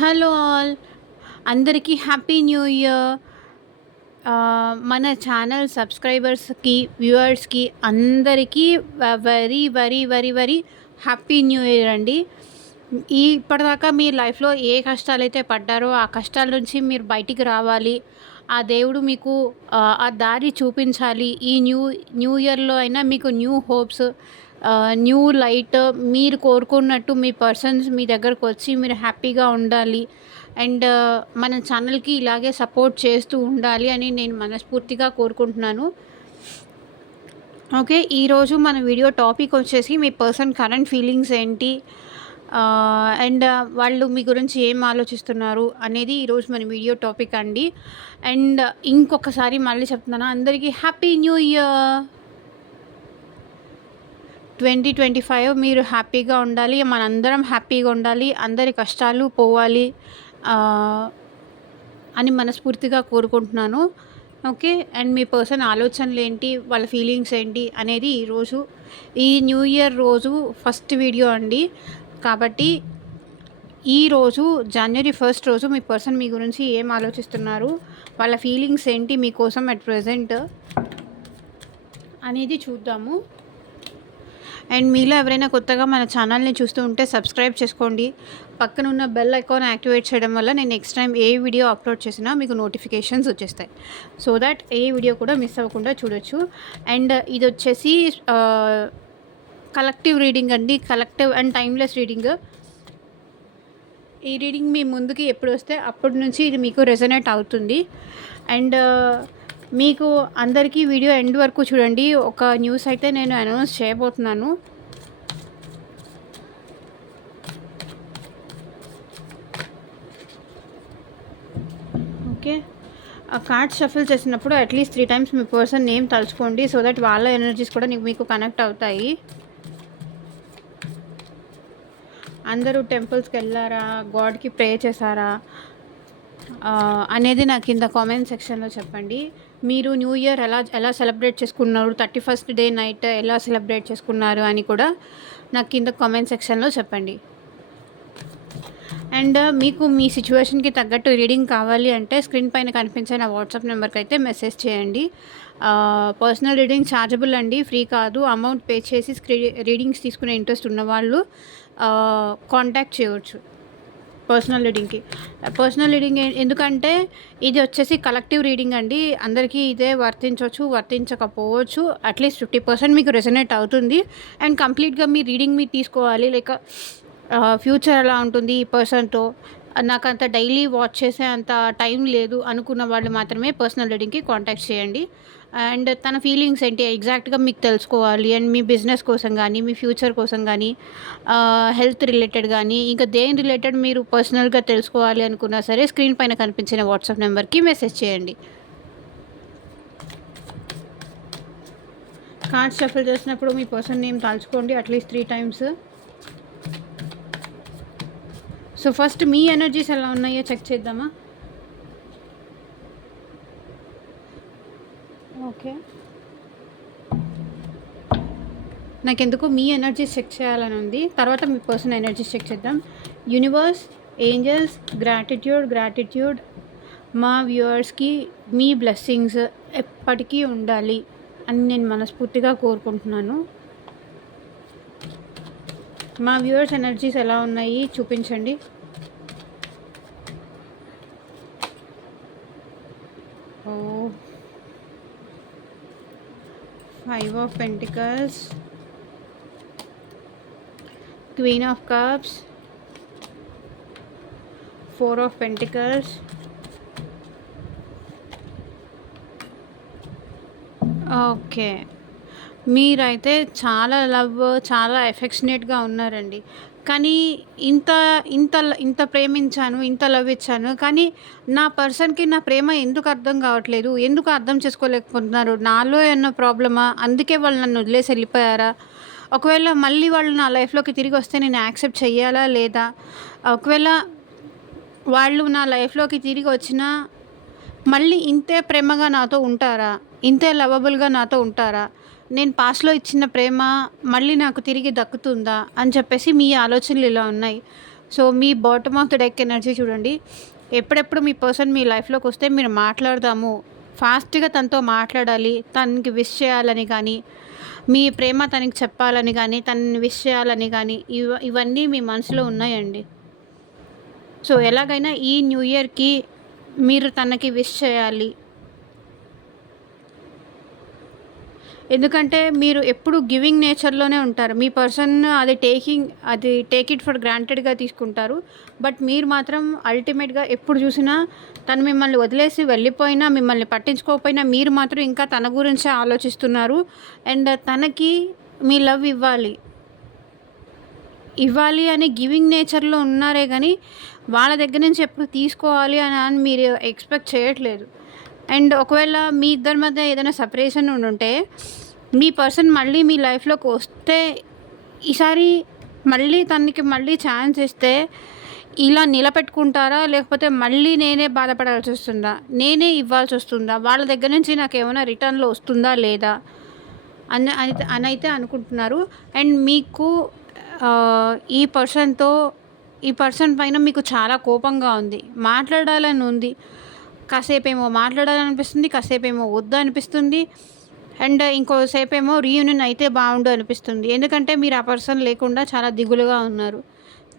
Hello all, అందరికీ happy new year. మన channel సబ్స్క్రైబర్స్కి, వ్యూవర్స్కి అందరికీ very very very very happy new year అండి. ఇప్పటిదాకా మీ లైఫ్లో ఏ కష్టాలైతే పడ్డారో ఆ కష్టాల నుంచి మీరు బయటికి రావాలి. ఆ దేవుడు మీకు ఆ దారి చూపించాలి. ఈ న్యూ ఇయర్లో అయినా మీకు న్యూ హోప్స్, న్యూ లైట్, మీరు కోరుకున్నట్టు మీ పర్సన్స్ మీ దగ్గరకు వచ్చి మీరు హ్యాపీగా ఉండాలి. అండ్ మన ఛానల్కి ఇలాగే సపోర్ట్ చేస్తూ ఉండాలి అని నేను మనస్ఫూర్తిగా కోరుకుంటున్నాను. ఓకే, ఈరోజు మన వీడియో టాపిక్ వచ్చేసి మీ పర్సన్ కరెంట్ ఫీలింగ్స్ ఏంటి, అండ్ వాళ్ళు మీ గురించి ఏం ఆలోచిస్తున్నారు అనేది ఈరోజు మన వీడియో టాపిక్ అండి. అండ్ ఇంకొకసారి మళ్ళీ చెప్తున్నాను, అందరికీ హ్యాపీ న్యూ ఇయర్ 2025. మీరు హ్యాపీగా ఉండాలి, మనందరం హ్యాపీగా ఉండాలి, అందరి కష్టాలు పోవాలి అని మనస్ఫూర్తిగా కోరుకుంటున్నాను. ఓకే, అండ్ మీ పర్సన్ ఆలోచనలు ఏంటి, వాళ్ళ ఫీలింగ్స్ ఏంటి అనేది ఈరోజు ఈ న్యూ ఇయర్ రోజు ఫస్ట్ వీడియో అండి. కాబట్టి ఈరోజు జనవరి 1 రోజు మీ పర్సన్ మీ గురించి ఏం ఆలోచిస్తున్నారు, వాళ్ళ ఫీలింగ్స్ ఏంటి మీకోసం అట్ ప్రజెంట్ అనేది చూద్దాము. అండ్ మీలో ఎవరైనా కొత్తగా మన ఛానల్ని చూస్తూ ఉంటే సబ్స్క్రైబ్ చేసుకోండి. పక్కన ఉన్న బెల్ ఐకాన్ యాక్టివేట్ చేయడం వల్ల నేను నెక్స్ట్ టైం ఏ వీడియో అప్లోడ్ చేసినా మీకు నోటిఫికేషన్స్ వచ్చేస్తాయి. సో దట్ ఏ వీడియో కూడా మిస్ అవ్వకుండా చూడొచ్చు. అండ్ ఇది వచ్చేసి కలెక్టివ్ రీడింగ్ అండి, కలెక్టివ్ అండ్ టైమ్లెస్ రీడింగ్. ఈ రీడింగ్ మీ ముందుకి ఎప్పుడు వస్తే అప్పటి నుంచి ఇది మీకు రెజొనేట్ అవుతుంది. అండ్ మీకు అందరికీ వీడియో ఎండ్ వరకు చూడండి. ఒక న్యూస్ అయితే నేను అనౌన్స్ చేయబోతున్నాను. ఓకే, ఆ కార్డ్ షఫిల్ చేసినప్పుడు అట్లీస్ట్ 3 times మీ పర్సన్ నేమ్ తలుచుకోండి. సో దట్ వాళ్ళ ఎనర్జీస్ కూడా మీకు కనెక్ట్ అవుతాయి. అందరూ టెంపుల్స్కి వెళ్ళారా, గాడ్కి ప్రే చేశారా అనేది నాకు కింద కామెంట్ సెక్షన్లో చెప్పండి. మీరు న్యూ ఇయర్ ఎలా సెలబ్రేట్ చేసుకున్నారు, 31st డే నైట్ ఎలా సెలబ్రేట్ చేసుకున్నారు అని కూడా నాకు కింద కామెంట్ సెక్షన్లో చెప్పండి. అండ్ మీకు మీ సిచ్యువేషన్కి తగ్గట్టు రీడింగ్ కావాలి అంటే స్క్రీన్ పైన కనిపించే నా వాట్సాప్ నెంబర్కి అయితే మెసేజ్ చేయండి. పర్సనల్ రీడింగ్ ఛార్జబుల్ అండి, ఫ్రీ కాదు. అమౌంట్ పే చేసి రీడింగ్స్ తీసుకునే ఇంట్రెస్ట్ ఉన్నవాళ్ళు కాంటాక్ట్ చేయవచ్చు పర్సనల్ రీడింగ్. ఎందుకంటే ఇది వచ్చేసి కలెక్టివ్ రీడింగ్ అండి, అందరికీ ఇదే వర్తించవచ్చు, వర్తించకపోవచ్చు. అట్లీస్ట్ 50% మీకు రెజొనేట్ అవుతుంది. అండ్ కంప్లీట్గా మీ రీడింగ్ మీరు తీసుకోవాలి. లైక్ ఫ్యూచర్ ఎలా ఉంటుంది ఈ పర్సన్తో, నాకు అంత డైలీ వాచ్ చేసే అంత టైం లేదు అనుకున్న వాళ్ళు మాత్రమే పర్సనల్ రీడింగ్కి కాంటాక్ట్ చేయండి. అండ్ తన ఫీలింగ్స్ ఏంటి ఎగ్జాక్ట్గా మీకు తెలుసుకోవాలి. అండ్ మీ బిజినెస్ కోసం కానీ, మీ ఫ్యూచర్ కోసం కానీ, హెల్త్ రిలేటెడ్ కానీ, ఇంకా దేని రిలేటెడ్ మీరు పర్సనల్గా తెలుసుకోవాలి అనుకున్నా సరే స్క్రీన్ పైన కనిపించిన వాట్సాప్ నెంబర్కి మెసేజ్ చేయండి. కార్డ్ షఫిల్ చేసినప్పుడు మీ పర్సన్ నేమ్ తలుచుకోండి అట్లీస్ట్ 3 times. సో ఫస్ట్ మీ ఎనర్జీస్ ఎలా ఉన్నాయో చెక్ చేద్దామా. ఓకే, నాకెందుకు మీ ఎనర్జీస్ చెక్ చేయాలని ఉంది. తర్వాత మీ పర్సన్ ఎనర్జీస్ చెక్ చేద్దాం. యూనివర్స్, ఏంజల్స్, గ్రాటిట్యూడ్ మా వ్యూవర్స్కి మీ బ్లెస్సింగ్స్ ఎప్పటికీ ఉండాలి అని నేను మనస్ఫూర్తిగా కోరుకుంటున్నాను. మా వ్యూవర్స్ ఎనర్జీస్ ఎలా ఉన్నాయి చూపించండి. ఓ, 5 of Pentacles, Queen of Cups, 4 of Pentacles, okay. మీరైతే చాలా చాలా ఎఫెక్షనేట్గా ఉన్నారండి. కానీ ఇంత ఇంత ఇంత ప్రేమించాను, ఇంత లవ్ ఇచ్చాను, కానీ నా పర్సన్కి నా ప్రేమ ఎందుకు అర్థం కావట్లేదు, ఎందుకు అర్థం చేసుకోలేకపోతున్నారు, నాలో ఏమన్నా ప్రాబ్లమా, అందుకే వాళ్ళు నన్ను వదిలేసి వెళ్ళిపోయారా, ఒకవేళ మళ్ళీ వాళ్ళు నా లైఫ్లోకి తిరిగి వస్తే నేను యాక్సెప్ట్ చెయ్యాలా లేదా, ఒకవేళ వాళ్ళు నా లైఫ్లోకి తిరిగి వచ్చినా మళ్ళీ ఇంతే ప్రేమగా నాతో ఉంటారా, ఇంతే లవబుల్గా నాతో ఉంటారా, నేను పాస్ట్లో ఇచ్చిన ప్రేమ మళ్ళీ నాకు తిరిగి దక్కుతుందా అని చెప్పేసి మీ ఆలోచనలు ఇలా ఉన్నాయి. So me bottom of the deck energy చూడండి. ఎప్పుడెప్పుడు మీ పర్సన్ మీ లైఫ్లోకి వస్తే మీరు మాట్లాడదాము, ఫాస్ట్గా తనతో మాట్లాడాలి, తనకి విష్ చేయాలని కానీ, మీ ప్రేమ తనకి చెప్పాలని కానీ, తనని విష్ చేయాలని కానీ, ఇవన్నీ మీ మనసులో ఉన్నాయండి. సో ఎలాగైనా ఈ న్యూ ఇయర్కి మీరు తనకి విష్ చేయాలి. ఎందుకంటే మీరు ఎప్పుడు గివింగ్ నేచర్లోనే ఉంటారు. మీ పర్సన్ అది టేక్ ఇట్ ఫర్ గ్రాంటెడ్గా తీసుకుంటారు. బట్ మీరు మాత్రం అల్టిమేట్గా ఎప్పుడు చూసినా తను మిమ్మల్ని వదిలేసి వెళ్ళిపోయినా, మిమ్మల్ని పట్టించుకోకపోయినా మీరు మాత్రం ఇంకా తన గురించే ఆలోచిస్తున్నారు. అండ్ తనకి మీ లవ్ ఇవ్వాలి అని గివింగ్ నేచర్లో ఉన్నారే కానీ వాళ్ళ దగ్గర నుంచి ఎప్పుడు తీసుకోవాలి అని మీరు ఎక్స్పెక్ట్ చేయట్లేదు. అండ్ ఒకవేళ మీ ఇద్దరి మధ్య ఏదైనా సపరేషన్ ఉండుంటే మీ పర్సన్ మళ్ళీ మీ లైఫ్లోకి వస్తే ఈసారి తనకి ఛాన్స్ ఇస్తే ఇలా నిలబెట్టుకుంటారా? లేకపోతే మళ్ళీ నేనే బాధపడాల్సి వస్తుందా? నేనే ఇవ్వాల్సి వస్తుందా? వాళ్ళ దగ్గర నుంచి నాకు ఏమైనా రిటర్న్లో వస్తుందా లేదా అని అయితే అనుకుంటున్నారు. అండ్ మీకు ఈ పర్సన్ పైన మీకు చాలా కోపంగా ఉంది, మాట్లాడాలని ఉంది. కాసేపేమో మాట్లాడాలనిపిస్తుంది, కాసేపేమో వద్దు అనిపిస్తుంది. అండ్ ఇంకోసేపేమో రీయూనియన్ అయితే బాగుండు అనిపిస్తుంది. ఎందుకంటే మీరు ఆ పర్సన్ లేకుండా చాలా దిగులుగా ఉన్నారు,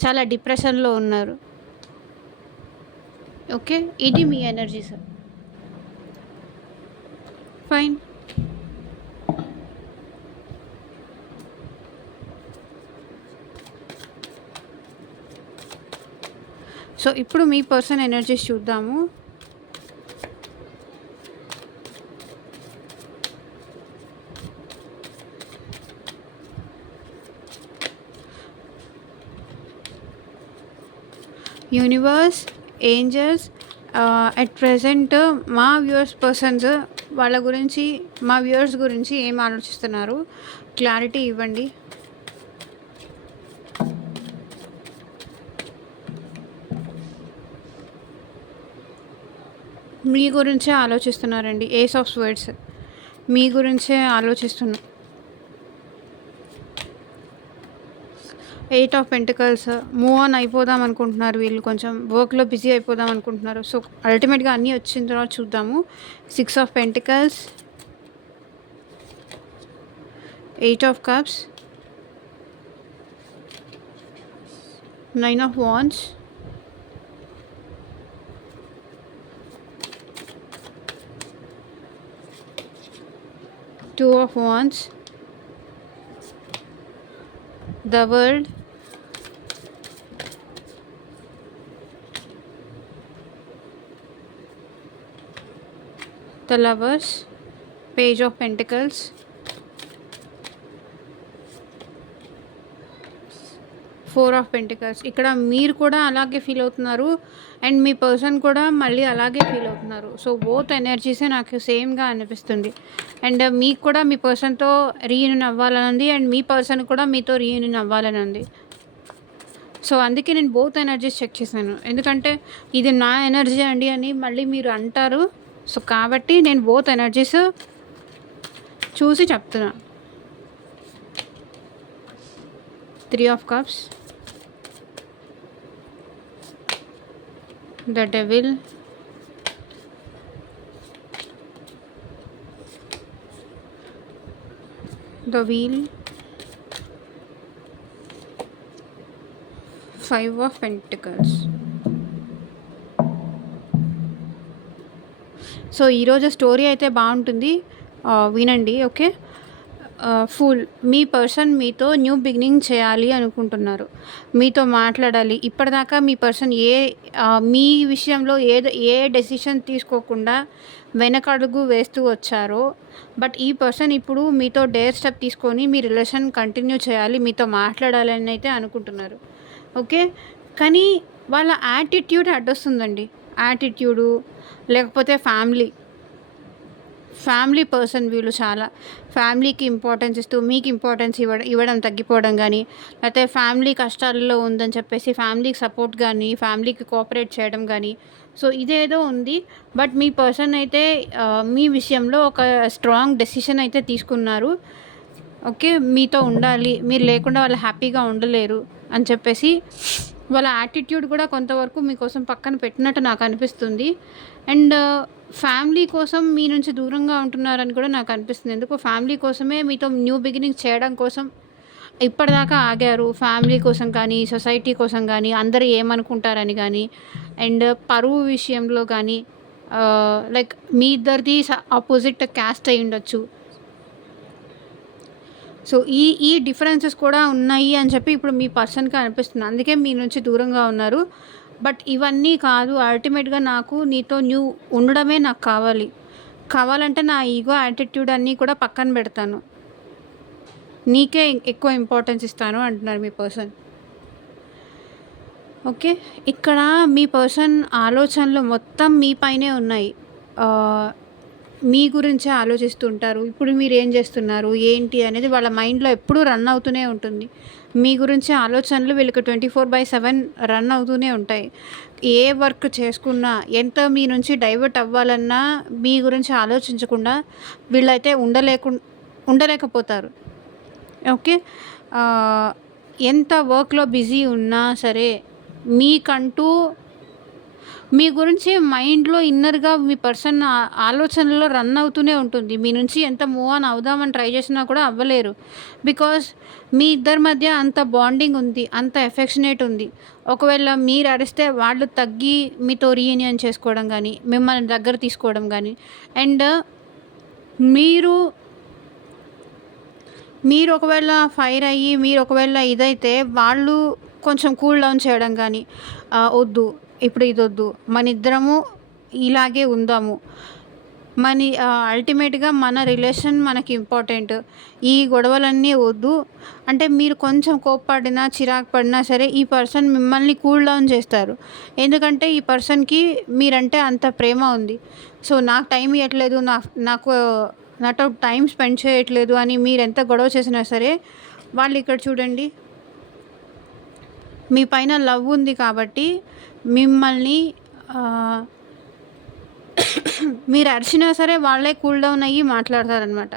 చాలా డిప్రెషన్లో ఉన్నారు. ఓకే, ఇది మీ ఎనర్జీ సార్. ఫైన్. సో ఇప్పుడు మీ పర్సన్ ఎనర్జీస్ చూద్దాము. యూనివర్స్, ఏంజల్స్, అట్ ప్రెజెంట్ మా వ్యూవర్స్ గురించి ఏం ఆలోచిస్తున్నారు, క్లారిటీ ఇవ్వండి. మీ గురించే ఆలోచిస్తున్నారండి. ఏస్ ఆఫ్ స్వర్డ్స్ మీ గురించే ఆలోచిస్తున్నారు. 8 ఆఫ్ పెంటికల్స్ మూవ్ ఆన్ అయిపోదాం అనుకుంటున్నారు. వీళ్ళు కొంచెం వర్క్లో బిజీ అయిపోదాం అనుకుంటున్నారు. సో అల్టిమేట్గా అన్నీ వచ్చిన తర్వాత చూద్దాము. 6 of pentacles, 8 of cups, 9 of wands, 2 of wands, the world, the lovers, page of pentacles, 4 of pentacles. ఇక్కడ మీరు కూడా అలాగే ఫీల్ అవుతున్నారు అండ్ మీ పర్సన్ కూడా మళ్ళీ అలాగే ఫీల్ అవుతున్నారు. సో బోత్ ఎనర్జీసే నాకు సేమ్గా అనిపిస్తుంది. అండ్ మీకు కూడా మీ పర్సన్తో రీయూనియన్ అవ్వాలని ఉంది అండ్ మీ పర్సన్ కూడా మీతో రీయూనియన్ అవ్వాలని ఉంది. సో అందుకే నేను బోత్ ఎనర్జీస్ చెక్ చేశాను. ఎందుకంటే ఇది నా ఎనర్జీ అండి అని మళ్ళీ మీరు అంటారు. సో కాబట్టి నేను బోత్ ఎనర్జీస్ చూసి చెప్తున్నా. 3 of cups, the devil, the wheel, 5 of pentacles. So ఈరోజు స్టోరీ అయితే బాగుంటుంది, వినండి. ఓకే. ఫుల్ మీ పర్సన్ మీతో న్యూ బిగినింగ్ చేయాలి అనుకుంటున్నారు, మీతో మాట్లాడాలి. ఇప్పటిదాకా మీ పర్సన్ మీ విషయంలో ఏ డెసిషన్ తీసుకోకుండా వెనకడుగు వేస్తూ వచ్చారో, బట్ ఈ పర్సన్ ఇప్పుడు మీతో డేర్ స్టెప్ తీసుకొని మీ రిలేషన్ కంటిన్యూ చేయాలి, మీతో మాట్లాడాలని అయితే అనుకుంటున్నారు. ఓకే, కానీ వాళ్ళ యాటిట్యూడ్ అడ్డొస్తుందండి. యాటిట్యూడు లేకపోతే ఫ్యామిలీ పర్సన్ వీళ్ళు చాలా ఫ్యామిలీకి ఇంపార్టెన్స్ ఇస్తూ మీకు ఇంపార్టెన్స్ ఇవ్వడం తగ్గిపోవడం కానీ, లేకపోతే ఫ్యామిలీ కష్టాల్లో ఉందని చెప్పేసి ఫ్యామిలీకి సపోర్ట్ కానీ, ఫ్యామిలీకి కోఆపరేట్ చేయడం కానీ, సో ఇదేదో ఉంది. బట్ మీ పర్సన్ అయితే మీ విషయంలో ఒక స్ట్రాంగ్ డెసిషన్ అయితే తీసుకున్నారు. ఓకే, మీతో ఉండాలి, మీరు లేకుండా వాళ్ళు హ్యాపీగా ఉండలేరు అని చెప్పేసి వాళ్ళ యాటిట్యూడ్ కూడా కొంతవరకు మీకోసం పక్కన పెట్టినట్టు నాకు అనిపిస్తుంది. అండ్ ఫ్యామిలీ కోసం మీ నుంచి దూరంగా ఉంటున్నారని కూడా నాకు అనిపిస్తుంది. ఎందుకో ఫ్యామిలీ కోసమే మీతో న్యూ బిగినింగ్స్ చేయడం కోసం ఇప్పటిదాకా ఆగారు. ఫ్యామిలీ కోసం కానీ, సొసైటీ కోసం కానీ, అందరూ ఏమనుకుంటారని కానీ, అండ్ పరువు విషయంలో కానీ, లైక్ మీ ఇద్దరిది ఆపోజిట్ క్యాస్ట్ అయి ఉండొచ్చు. సో ఈ డిఫరెన్సెస్ కూడా ఉన్నాయి అని చెప్పి ఇప్పుడు మీ పర్సన్‌కి అనిపిస్తుంది. అందుకే మీ నుంచి దూరంగా ఉన్నారు. బట్ ఇవన్నీ కాదు, అల్టిమేట్‌గా నాకు నీతో ఉండడమే నాకు కావాలి. కావాలంటే నా ఈగో, యాటిట్యూడ్ అన్నీ కూడా పక్కన పెడతాను. నీకే ఎక్కువ ఇంపార్టెన్స్ ఇస్తాను అంటున్నారు మీ పర్సన్. ఓకే. ఇక్కడ మీ పర్సన్ ఆలోచనలు మొత్తం మీ పైనే ఉన్నాయి. మీ గురించే ఆలోచిస్తూ ఉంటారు. ఇప్పుడు మీరేం చేస్తున్నారు, ఏంటి అనేది వాళ్ళ మైండ్‌లో ఎప్పుడూ రన్ అవుతూనే ఉంటుంది. మీ గురించి ఆలోచనలు వీళ్ళకి 24/7 రన్ అవుతూనే ఉంటాయి. ఏ వర్క్ చేసుకున్నా, ఎంత మీ నుంచి డైవర్ట్ అవ్వాలన్నా మీ గురించి ఆలోచించకుండా వీళ్ళైతే ఉండలేకపోతారు. ఓకే. ఎంత వర్క్‌లో బిజీ ఉన్నా సరే మీకంటూ మీ గురించి మైండ్‌లో ఇన్నర్‌గా మీ పర్సన్ ఆలోచనలో రన్ అవుతూనే ఉంటుంది. మీ నుంచి ఎంత మూవ్ ఆన్ అవుదామని ట్రై చేసినా కూడా అవ్వలేరు. బికాజ్ మీ ఇద్దరి మధ్య అంత బాండింగ్ ఉంది. అంత ఎఫెక్షనేట్ ఉంది. ఒకవేళ మీరు అరిస్తే వాళ్ళు తగ్గి మీతో రీయూనియన్ చేసుకోవడం గానీ, మిమ్మల్ని దగ్గర తీసుకోవడం గానీ, అండ్ మీరు మీరు ఒకవేళ ఫైర్ అయ్యి, మీరు ఒకవేళ ఇదైతే వాళ్ళు కొంచెం కూల్ డౌన్ చేయడం కానీ, వద్దు ఇప్పుడు ఇదొద్దు, మనిద్దరము ఇలాగే ఉందాము, అల్టిమేట్‌గా మన రిలేషన్ మనకి ఇంపార్టెంట్, ఈ గొడవలన్నీ వద్దు అంటే మీరు కొంచెం కోప్పడినా, చిరాకు పడినా సరే ఈ పర్సన్ మిమ్మల్ని కూల్ డౌన్ చేస్తారు. ఎందుకంటే ఈ పర్సన్‌కి మీరంటే అంత ప్రేమ ఉంది. సో నాకు టైం ఇవ్వట్లేదు, నాకు నాతో టైం స్పెండ్ చేయట్లేదు అని మీరెంత గొడవ చేసినా సరే వాళ్ళు ఇక్కడ చూడండి మీ పైన లవ్ ఉంది కాబట్టి మిమ్మల్ని మీరు అరిచినా సరే వాళ్ళే కూల్ డౌన్ అయ్యి మాట్లాడతారనమాట.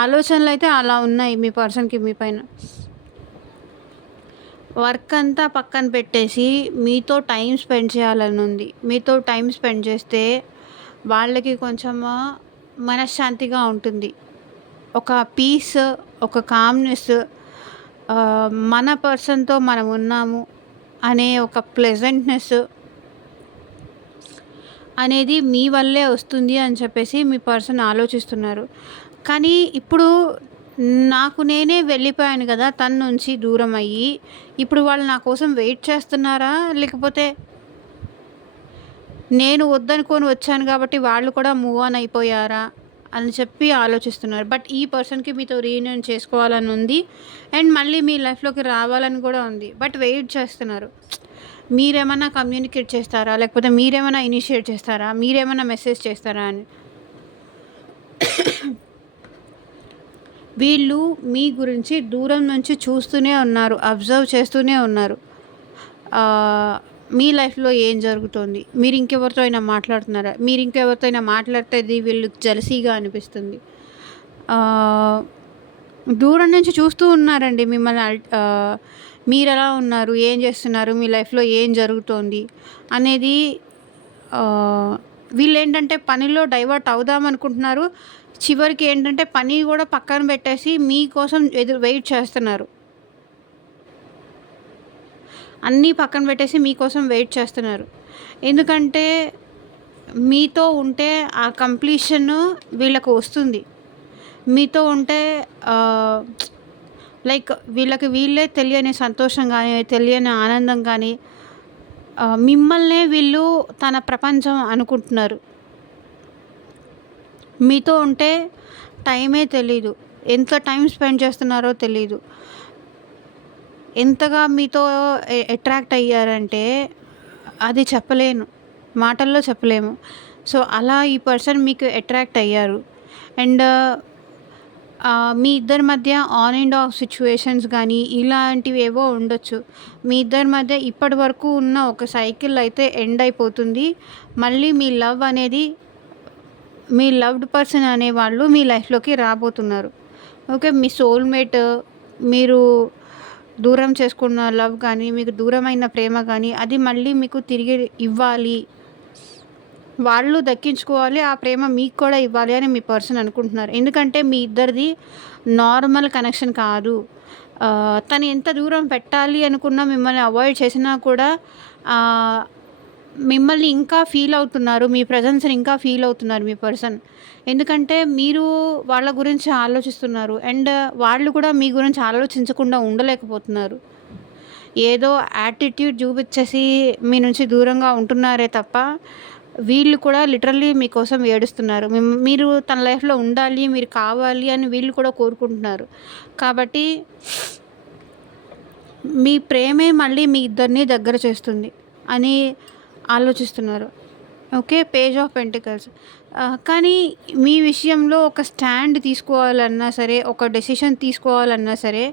ఆలోచనలు అయితే అలా ఉన్నాయి మీ పర్సన్‌కి మీ పైన. వర్క్ అంతా పక్కన పెట్టేసి మీతో టైం స్పెండ్ చేయాలని ఉంది. మీతో టైం స్పెండ్ చేస్తే వాళ్ళకి కొంచెం మనశ్శాంతిగా ఉంటుంది. ఒక పీస్, ఒక కామ్‌నెస్, మన పర్సన్‌తో మనం ఉన్నాము అనే ఒక ప్లెజెంట్‌నెస్ అనేది మీ వల్లే వస్తుంది అని చెప్పేసి మీ పర్సన్ ఆలోచిస్తున్నారు. కానీ ఇప్పుడు నాకు నేనే వెళ్ళిపోయాను కదా తన నుంచి దూరం అయ్యి, ఇప్పుడు వాళ్ళు నా కోసం వెయిట్ చేస్తున్నారా? లేకపోతే నేను వద్దనుకొని వచ్చాను కాబట్టి వాళ్ళు కూడా మూవ్ ఆన్ అయిపోయారా అని చెప్పి ఆలోచిస్తున్నారు. బట్ ఈ పర్సన్‌కి మీతో రీయూనియన్ చేసుకోవాలని ఉంది అండ్ మళ్ళీ మీ లైఫ్‌లోకి రావాలని కూడా ఉంది. బట్ వెయిట్ చేస్తున్నారు. మీరేమన్నా కమ్యూనికేట్ చేస్తారా? లేకపోతే మీరేమన్నా ఇనిషియేట్ చేస్తారా? మీరేమన్నా మెసేజ్ చేస్తారా అని. వీళ్ళు మీ గురించి దూరం నుంచి చూస్తూనే ఉన్నారు. అబ్జర్వ్ చేస్తూనే ఉన్నారు. మీ లైఫ్‌లో ఏం జరుగుతోంది? మీరు ఇంకెవరితో అయినా మాట్లాడుతున్నారా? మీరు ఇంకెవరితో అయినా మాట్లాడితే అది వీళ్ళకి జెలసీగా అనిపిస్తుంది. దూరం నుంచి చూస్తూ ఉన్నారండి మిమ్మల్ని. మీరెలా ఉన్నారు? ఏం చేస్తున్నారు? మీ లైఫ్‌లో ఏం జరుగుతోంది? అనేది వీళ్ళేంటంటే పనిలో డైవర్ట్ అవుదామనుకుంటున్నారు. చివరికి ఏంటంటే పని కూడా పక్కన పెట్టేసి మీకోసం వెయిట్ చేస్తున్నారు. అన్నీ పక్కన పెట్టేసి మీకోసం వెయిట్ చేస్తున్నారు. ఎందుకంటే మీతో ఉంటే ఆ కంప్లీషన్ వీళ్ళకు వస్తుంది. మీతో ఉంటే లైక్ వీళ్ళకి వీళ్ళే తెలియని సంతోషం కానీ, తెలియని ఆనందం కానీ, మిమ్మల్నే వీళ్ళు తన ప్రపంచం అనుకుంటున్నారు. మీతో ఉంటే టైమే తెలీదు. ఎంత టైం స్పెండ్ చేస్తున్నారో తెలీదు. ఎంతగా మీతో అట్రాక్ట్ అయ్యారంటే అది చెప్పలేను, మాటల్లో చెప్పలేము. సో అలా ఈ పర్సన్ మీకు అట్రాక్ట్ అయ్యారు. అండ్ మీ ఇద్దరి మధ్య ఆన్ అండ్ ఆఫ్ సిచ్యువేషన్స్ కానీ ఇలాంటివి ఏవో ఉండొచ్చు. మీ ఇద్దరి మధ్య ఇప్పటి వరకు ఉన్న ఒక సైకిల్ అయితే ఎండ్ అయిపోతుంది. మళ్ళీ మీ లవ్ అనేది, మీ లవ్డ్ పర్సన్ అనేవాళ్ళు మీ లైఫ్లోకి రాబోతున్నారు. ఓకే. మీ సోల్మేట్, మీరు దూరం చేసుకున్న లవ్ కానీ, మీకు దూరమైన ప్రేమ కానీ అది మళ్ళీ మీకు తిరిగి ఇవ్వాలి. వాళ్ళు దక్కించుకోవాలి. ఆ ప్రేమ మీకు కూడా ఇవ్వాలి అని మీ పర్సన్ అనుకుంటున్నారు. ఎందుకంటే మీ ఇద్దరిది నార్మల్ కనెక్షన్ కాదు. తను ఎంత దూరం పెట్టాలి అనుకున్నా, మిమ్మల్ని అవాయిడ్ చేసినా కూడా మిమ్మల్ని ఇంకా ఫీల్ అవుతున్నారు. మీ ప్రెజెన్స్‌ని ఇంకా ఫీల్ అవుతున్నారు మీ పర్సన్. ఎందుకంటే మీరు వాళ్ళ గురించి ఆలోచిస్తున్నారు. అండ్ వాళ్ళు కూడా మీ గురించి ఆలోచించకుండా ఉండలేకపోతున్నారు. ఏదో యాటిట్యూడ్ చూపిచ్చేసి మీ నుంచి దూరంగా ఉంటున్నారే తప్ప, వీళ్ళు కూడా లిటరల్లీ మీకోసం ఏడుస్తున్నారు. మీరు తన లైఫ్‌లో ఉండాలి, మీరు కావాలి అని వీళ్ళు కూడా కోరుకుంటున్నారు. కాబట్టి మీ ప్రేమే మళ్ళీ మీ ఇద్దరిని దగ్గర చేస్తుంది అని ఆలోచిస్తున్నారు. ఓకే. Page of pentacles. కానీ మీ విషయంలో ఒక స్టాండ్ తీసుకోవాలన్నా సరే, ఒక డెసిషన్ తీసుకోవాలన్నా సరే,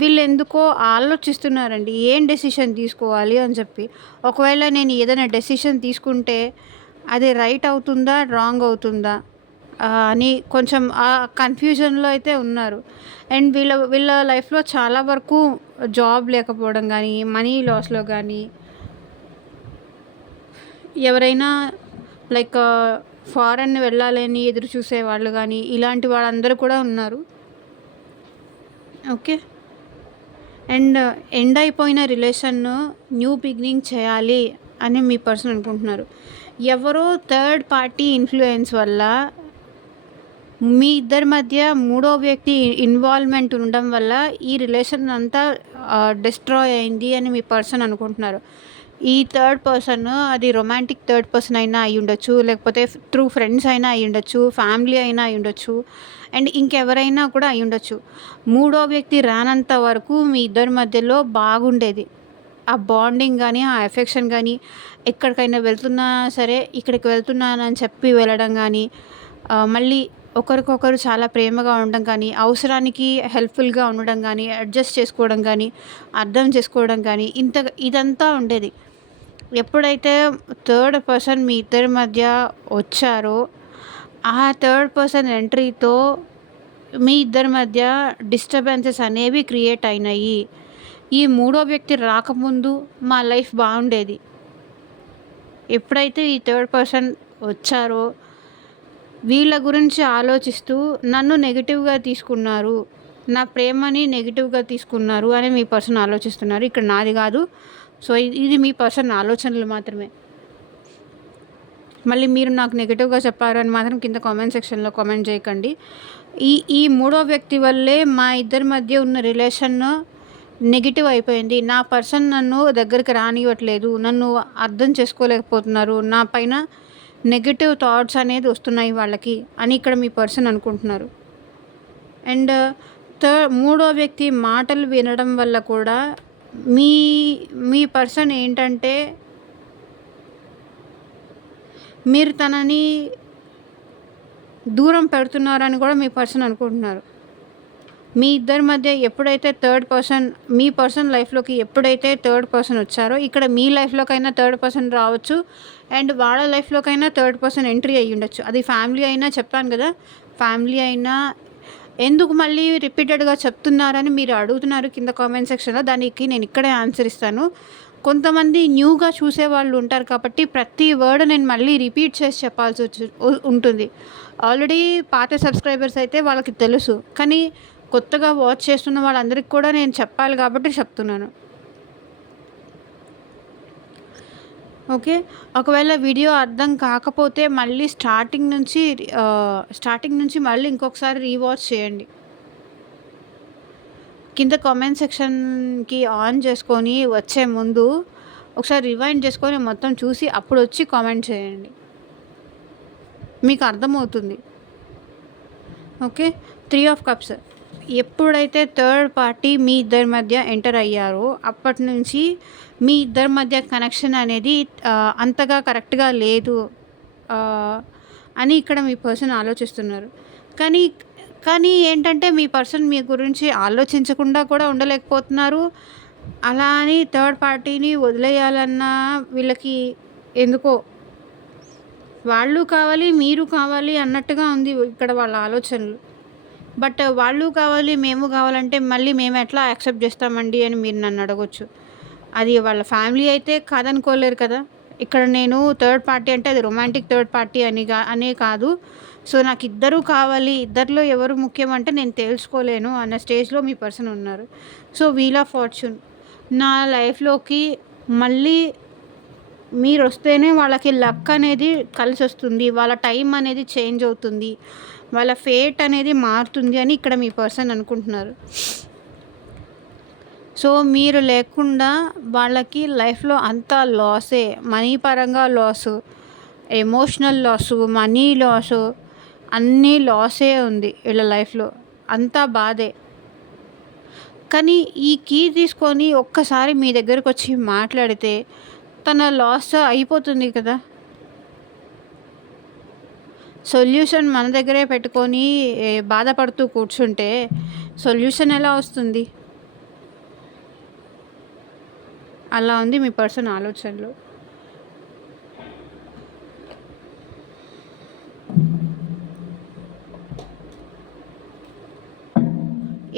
వీళ్ళెందుకో ఆలోచిస్తున్నారండి. ఏం డెసిషన్ తీసుకోవాలి అని చెప్పి. ఒకవేళ నేను ఏదైనా డెసిషన్ తీసుకుంటే అది రైట్ అవుతుందా? రాంగ్ అవుతుందా? అని కొంచెం కన్‌ఫ్యూజన్‌లో అయితే ఉన్నారు. అండ్ వీళ్ళ వీళ్ళ లైఫ్‌లో చాలా వరకు జాబ్ లేకపోవడం గానీ, మనీ లాస్‌లో గానీ, ఎవరైనా లైక్ ఫారెన్ వెళ్ళాలని ఎదురు చూసేవాళ్ళు గానీ, ఇలాంటి వాళ్ళందరూ కూడా ఉన్నారు. ఓకే. అండ్ ఎండ్ అయిపోయిన రిలేషన్‌ను న్యూ బిగినింగ్ చేయాలి అని మీ పర్సన్ అనుకుంటున్నారు. ఎవరో థర్డ్ పార్టీ ఇన్‌ఫ్లూయెన్స్ వల్ల మీ ఇద్దరి మధ్య మూడో వ్యక్తి ఇన్వాల్వ్‌మెంట్ ఉండడం వల్ల ఈ రిలేషన్ అంతా డిస్ట్రాయ్ అయింది అని మీ పర్సన్ అనుకుంటున్నారు. ఈ థర్డ్ పర్సన్ అది రొమాంటిక్ థర్డ్ పర్సన్ అయినా అయ్యుండొచ్చు, లేకపోతే త్రూ ఫ్రెండ్స్ అయినా అయ్యుండొచ్చు, ఫ్యామిలీ అయినా అయ్యుండొచ్చు, అండ్ ఇంకెవరైనా కూడా అయ్యుండొచ్చు. మూడో వ్యక్తి రానంత వరకు మీ ఇద్దరి మధ్యలో బాగుండేది. ఆ బాండింగ్ గానీ, ఆ ఎఫెక్షన్ గానీ, ఎక్కడికైనా వెళ్తున్నా సరే, ఇక్కడికి వెళ్తున్నానని చెప్పి వెళ్ళడం గానీ, మళ్ళీ ఒకరికొకరు చాలా ప్రేమగా ఉండడం కానీ, అవసరానికి హెల్ప్‌ఫుల్‌గా ఉండడం గానీ, అడ్జస్ట్ చేసుకోవడం గానీ, అర్థం చేసుకోవడం గానీ, ఇదంతా ఉండేది. ఎప్పుడైతే థర్డ్ పర్సన్ మీ ఇద్దరి మధ్య వచ్చారో, ఆ థర్డ్ పర్సన్ ఎంట్రీతో మీ ఇద్దరి మధ్య డిస్టర్బెన్సెస్ అనేవి క్రియేట్ అయినాయి. ఈ మూడో వ్యక్తి రాకముందు మా లైఫ్ బాగుండేది. ఎప్పుడైతే ఈ థర్డ్ పర్సన్ వచ్చారో, వీళ్ళ గురించి ఆలోచిస్తూ నన్ను నెగెటివ్‌గా తీసుకున్నారు, నా ప్రేమని నెగెటివ్‌గా తీసుకున్నారు అని మీ పర్సన్ ఆలోచిస్తున్నారు. ఇక్కడ నాది కాదు. సో, ఇది మీ పర్సన్ ఆలోచనలు మాత్రమే. మళ్ళీ మీరు నాకు నెగెటివ్‌గా చెప్పారు అని మాత్రం కింద కామెంట్ సెక్షన్‌లో కామెంట్ చేయకండి. ఈ మూడో వ్యక్తి వల్లే మా ఇద్దరి మధ్య ఉన్న రిలేషన్ నెగెటివ్ అయిపోయింది. నా పర్సన్ నన్ను దగ్గరికి రానివ్వట్లేదు. నన్ను అర్థం చేసుకోలేకపోతున్నారు. నా పైన నెగెటివ్ థాట్స్ అనేది వస్తున్నాయి వాళ్ళకి అని ఇక్కడ మీ పర్సన్ అనుకుంటున్నారు. అండ్ మూడో వ్యక్తి మాటలు వినడం వల్ల కూడా మీ మీ పర్సన్ ఏంటంటే, మీరు తనని దూరం పెడుతున్నారని కూడా మీ పర్సన్ అనుకుంటున్నారు. మీ ఇద్దరి మధ్య ఎప్పుడైతే థర్డ్ పర్సన్ మీ పర్సన్ లైఫ్‌లోకి ఎప్పుడైతే థర్డ్ పర్సన్ వచ్చారో, ఇక్కడ మీ లైఫ్‌లోకైనా థర్డ్ పర్సన్ రావచ్చు, అండ్ వాళ్ళ లైఫ్‌లోకైనా థర్డ్ పర్సన్ ఎంట్రీ అయ్యుండొచ్చు. అది ఫ్యామిలీ అయినా, చెప్పాను కదా, ఫ్యామిలీ అయినా. ఎందుకు మళ్ళీ రిపీటెడ్‌గా చెప్తున్నారని మీరు అడుగుతున్నారు కింద కామెంట్ సెక్షన్‌లో. దానికి నేను ఇక్కడే ఆన్సర్ ఇస్తాను. కొంతమంది న్యూగా చూసేవాళ్ళు ఉంటారు కాబట్టి ప్రతి వర్డ్ నేను మళ్ళీ రిపీట్ చేసి చెప్పాల్సి ఉంటుంది. ఆల్రెడీ పాత సబ్స్క్రైబర్స్ అయితే వాళ్ళకి తెలుసు. కానీ కొత్తగా వాచ్ చేస్తున్న వాళ్ళందరికీ కూడా నేను చెప్పాలి కాబట్టి చెప్తున్నాను. ఓకే. ఒకవేళ వీడియో అర్థం కాకపోతే మళ్ళీ స్టార్టింగ్ నుంచి మళ్ళీ ఇంకొకసారి రీవాచ్ చేయండి. కింద కామెంట్ సెక్షన్‌కి ఆన్ చేసుకొని వచ్చే ముందు ఒకసారి రివైండ్ చేసుకొని మొత్తం చూసి అప్పుడు వచ్చి కామెంట్ చేయండి. మీకు అర్థమవుతుంది. ఓకే. 3 of cups. ఎప్పుడైతే థర్డ్ పార్టీ మీ ఇద్దరి మధ్య ఎంటర్ అయ్యారో అప్పటి నుంచి మీ ఇద్దరి మధ్య కనెక్షన్ అనేది అంతగా కరెక్ట్‌గా లేదు అని ఇక్కడ మీ పర్సన్ ఆలోచిస్తున్నారు. కానీ ఏంటంటే మీ పర్సన్ మీ గురించి ఆలోచించకుండా కూడా ఉండలేకపోతున్నారు. అలా అని థర్డ్ పార్టీని వదిలేయాలన్నా వీళ్ళకి ఎందుకో వాళ్ళు కావాలి, మీరు కావాలి అన్నట్టుగా ఉంది ఇక్కడ వాళ్ళ ఆలోచనలు. బట్ వాళ్ళు కావాలి, మేము కావాలంటే మళ్ళీ మేము ఎట్లా యాక్సెప్ట్ చేస్తామండి అని మీరు నన్ను అడగొచ్చు. అది వాళ్ళ ఫ్యామిలీ అయితే కాదనుకోలేరు కదా! ఇక్కడ నేను థర్డ్ పార్టీ అంటే అది రొమాంటిక్ థర్డ్ పార్టీ అనే కాదు. సో, నాకిద్దరూ కావాలి. ఇద్దరిలో ఎవరు ముఖ్యం అంటే నేను తేల్చుకోలేను అన్న స్టేజ్‌లో మీ పర్సన్ ఉన్నారు. సో, వీల్ ఆఫ్ ఫార్చ్యూన్ నా లైఫ్‌లోకి మళ్ళీ మీరొస్తేనే వాళ్ళకి లక్ అనేది కలిసొస్తుంది. వాళ్ళ టైం అనేది చేంజ్ అవుతుంది. వాళ్ళ ఫేట్ అనేది మారుతుంది అని ఇక్కడ మీ పర్సన్ అనుకుంటున్నారు. సో, మీరు లేకుండా వాళ్ళకి లైఫ్‌లో అంతా లాసే. మనీ పరంగా loss, emotional loss, money loss అన్నీ లాసే ఉంది వీళ్ళ లైఫ్‌లో. అంతా బాధే. కానీ ఈ కీ తీసుకొని ఒక్కసారి మీ దగ్గరకొచ్చి మాట్లాడితే తన లాస్ అయిపోతుంది కదా! సొల్యూషన్ మన దగ్గరే పెట్టుకొని బాధపడుతూ కూర్చుంటే సొల్యూషన్ ఎలా వస్తుంది? అలా ఉంది మీ పర్సన్ ఆలోచనలు.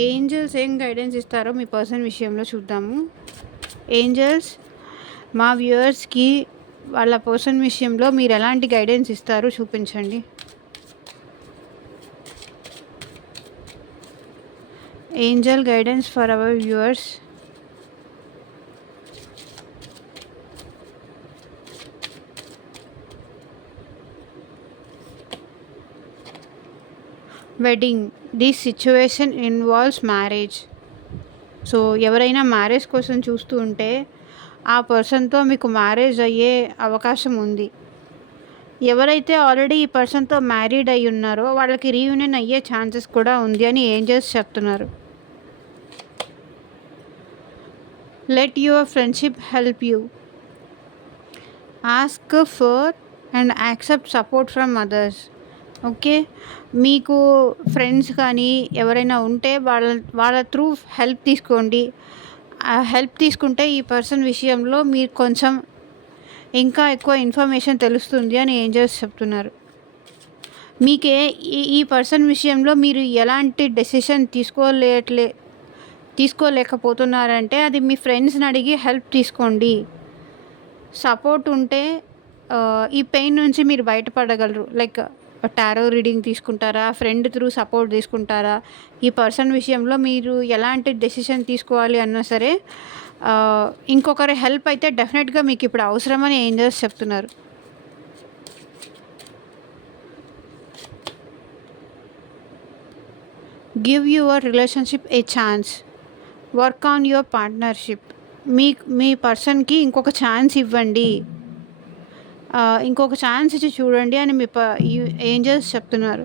ఏంజెల్స్ ఏం గైడెన్స్ ఇస్తారో మీ పర్సన్ విషయంలో చూద్దాము. ఏంజెల్స్ మా వ్యూవర్స్‌కి వాళ్ళ పర్సన్ విషయంలో మీరు ఎలాంటి గైడెన్స్ ఇస్తారో చూపించండి. Angel guidance for our viewers. Wedding. This situation involves marriage. So, ఎవరైనా మ్యారేజ్ కోసం చూస్తూ ఉంటే ఆ పర్సన్‌తో మీకు మ్యారేజ్ అయ్యే అవకాశం ఉంది. ఎవరైతే ఆల్రెడీ ఈ పర్సన్‌తో మ్యారీడ్ అయ్యి ఉన్నారో వాళ్ళకి రీయూనియన్ అయ్యే ఛాన్సెస్ కూడా ఉంది అని ఏంజెల్స్ చెప్తున్నారు. Let your friendship help you. Ask for and accept support from others. Okay. మీకు ఫ్రెండ్స్ కానీ ఎవరైనా ఉంటే వాళ్ళ త్రూ హెల్ప్ తీసుకోండి. హెల్ప్ తీసుకుంటే ఈ పర్సన్ విషయంలో మీరు కొంచెం ఇంకా ఎక్కువ ఇన్ఫర్మేషన్ తెలుస్తుంది అని ఏంజెల్స్ చెప్తున్నారు. మీకే ఈ పర్సన్ విషయంలో మీరు ఎలాంటి డెసిషన్ తీసుకోలేకపోతున్నారంటే అది మీ ఫ్రెండ్స్ని అడిగి హెల్ప్ తీసుకోండి. సపోర్ట్ ఉంటే ఈ పెయిన్ నుంచి మీరు బయటపడగలరు. లైక్ టారో రీడింగ్ తీసుకుంటారా, ఫ్రెండ్ త్రూ సపోర్ట్ తీసుకుంటారా, ఈ పర్సన్ విషయంలో మీరు ఎలాంటి డెసిషన్ తీసుకోవాలి అన్నా సరే ఇంకొకరి హెల్ప్ అయితే డెఫినెట్గా మీకు ఇప్పుడు అవసరమని ఏంజెల్స్ చెప్తున్నారు. Give your relationship a chance. Work on your partnership. మీ పర్సన్కి ఇంకొక ఛాన్స్ ఇవ్వండి. ఇంకొక ఛాన్స్ ఇచ్చి చూడండి అని మీ ఏంజెల్స్ చెప్తున్నారు.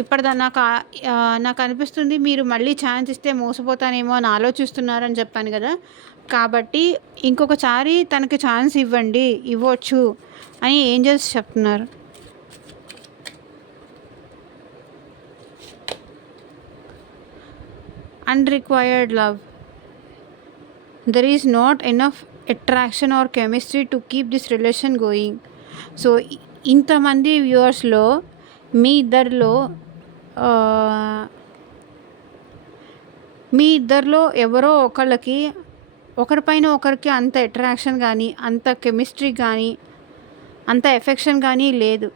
ఇప్పటిదా నాకు అనిపిస్తుంది మీరు మళ్ళీ ఛాన్స్ ఇస్తే మోసపోతానేమో అని ఆలోచిస్తున్నారని చెప్పాను కదా! కాబట్టి ఇంకొకసారి తనకి ఛాన్స్ ఇవ్వచ్చు అని ఏంజెల్స్ చెప్తున్నారు. Unrequired love. There is not enough attraction or chemistry to keep this relation going. So, ఇంతమంది వ్యూవర్స్‌లో మీ ఇద్దరిలో ఎవరో ఒకరిపైన ఒకరికి అంత అట్రాక్షన్ కానీ, అంత కెమిస్ట్రీ కానీ, అంత ఎఫెక్షన్ కానీ లేదు.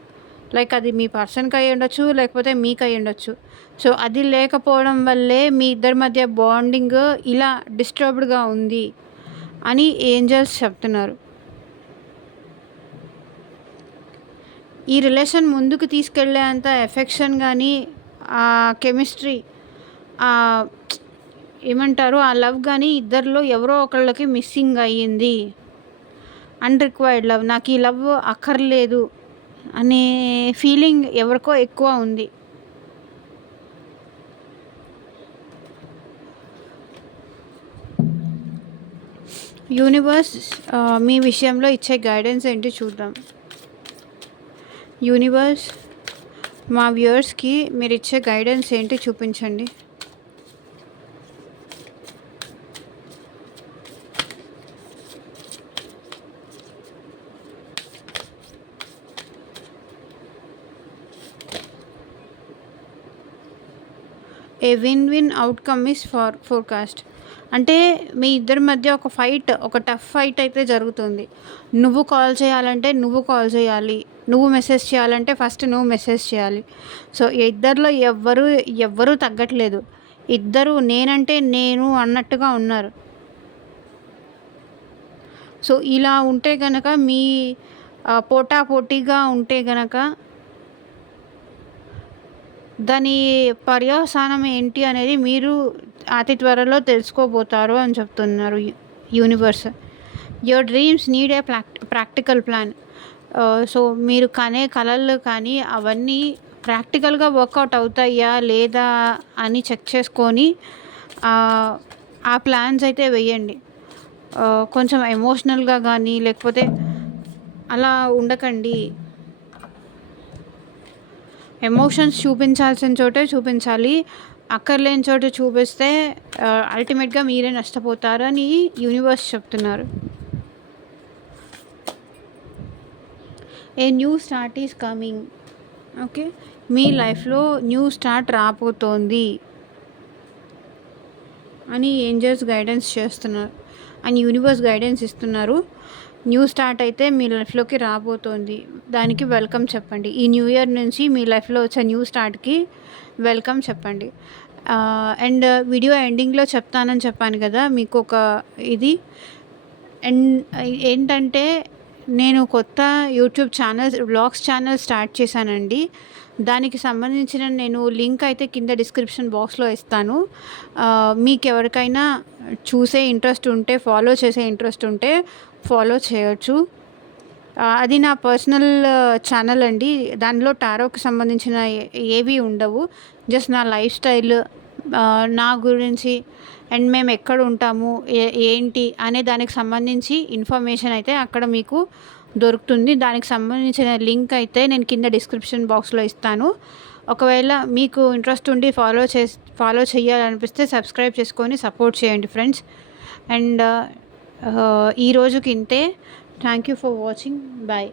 లైక్ అది మీ పర్సన్‌కి అయ్యి ఉండొచ్చు, లేకపోతే మీకు అయ్యి ఉండొచ్చు. సో, అది లేకపోవడం వల్లే మీ ఇద్దరి మధ్య బాండింగ్ ఇలా డిస్టర్బ్డ్‌గా ఉంది అని ఏంజెల్స్ చెప్తున్నారు. ఈ రిలేషన్ ముందుకు తీసుకెళ్ళే అంత ఎఫెక్షన్ కానీ, ఆ కెమిస్ట్రీ, ఏమంటారు, ఆ లవ్ కానీ ఇద్దరిలో ఎవరో ఒకళ్ళకి మిస్సింగ్ అయ్యింది. అన్‌రిక్వైర్డ్ లవ్. నాకు ఈ లవ్ అక్కర్లేదు అనే ఫీలింగ్ ఎవరికో ఎక్కువ ఉంది. యూనివర్స్ మీ విషయంలో ఇచ్చే గైడెన్స్ ఏంటి చూద్దాం. యూనివర్స్ మా వ్యూవర్స్‌కి మీరు ఇచ్చే గైడెన్స్ ఏంటి చూపించండి. A win win outcome is forecast. అంటే మీ ఇద్దరి మధ్య ఒక టఫ్ ఫైట్ అయితే జరుగుతుంది. నువ్వు కాల్ చేయాలంటే నువ్వు కాల్ చేయాలి, నువ్వు మెసేజ్ చేయాలంటే ఫస్ట్ నువ్వు మెసేజ్ చేయాలి. సో ఇద్దరిలో ఎవ్వరూ తగ్గట్లేదు. ఇద్దరు నేనంటే నేను అన్నట్టుగా ఉన్నారు. సో ఇలా ఉంటే గనక మీ పోటాపోటీగా ఉంటే గనక దాని పర్యవసానం ఏంటి అనేది మీరు అతి త్వరలో తెలుసుకోబోతారు అని చెప్తున్నారు universe. Your dreams need a practical plan. So మీరు కనే కలలు కానీ అవన్నీ ప్రాక్టికల్గా వర్కౌట్ అవుతాయా లేదా అని చెక్ చేసుకొని ఆ ప్లాన్స్ అయితే వేయండి. కొంచెం ఎమోషనల్గా కానీ లేకపోతే అలా ఉండకండి. ఎమోషన్స్ చూపించాల్సిన చోటే చూపించాలి. అక్కర్లేని చోట చూపిస్తే అల్టిమేట్గా మీరే నష్టపోతారని యూనివర్స్ చెప్తున్నారు. A new start is coming. Okay, మీ లైఫ్లో న్యూ స్టార్ట్ రాబోతోంది అని ఏంజల్స్ గైడెన్స్ చేస్తున్నారు, అని యూనివర్స్ గైడెన్స్ ఇస్తున్నారు. న్యూ స్టార్ట్ అయితే మీ లైఫ్లోకి రాబోతోంది, దానికి వెల్కమ్ చెప్పండి. ఈ న్యూ ఇయర్ నుంచి మీ లైఫ్లో వచ్చే న్యూ స్టార్ట్కి వెల్కమ్ చెప్పండి. అండ్ వీడియో ఎండింగ్లో చెప్తానని చెప్పాను కదా మీకు ఒక ఇది. అండ్ ఏంటంటే నేను కొత్త యూట్యూబ్ వ్లాగ్స్ ఛానల్ స్టార్ట్ చేశానండి. దానికి సంబంధించిన నేను లింక్ అయితే కింద డిస్క్రిప్షన్ బాక్స్లో ఇస్తాను. మీకు ఎవరికైనా చూసే ఇంట్రెస్ట్ ఉంటే, ఫాలో చేసే ఇంట్రెస్ట్ ఉంటే ఫాలో చేయొచ్చు. అది నా పర్సనల్ ఛానల్ అండి. దానిలో టారోకి సంబంధించిన ఏవి ఉండవు. జస్ట్ నా లైఫ్ స్టైల్, నా గురించి అండ్ మేము ఎక్కడ ఉంటాము ఏంటి అనే దానికి సంబంధించి ఇన్ఫర్మేషన్ అయితే అక్కడ మీకు దొరుకుతుంది. దానికి సంబంధించిన లింక్ అయితే నేను కింద డిస్క్రిప్షన్ బాక్స్లో ఇస్తాను. ఒకవేళ మీకు ఇంట్రెస్ట్ ఉండి ఫాలో చేయాలనిపిస్తే సబ్స్క్రైబ్ చేసుకొని సపోర్ట్ చేయండి ఫ్రెండ్స్. అండ్ ఈ రోజుకి ఇంతే. Thank you for watching. Bye.